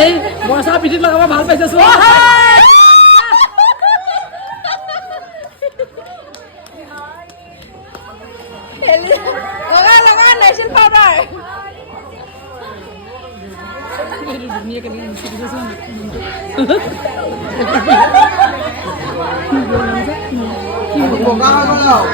এই বৰ্ষা পিঠিত লগাব ভাল পাইছে চোৱা লগা লগা নেচেল পাউডাৰ বগা হৈ গ'ল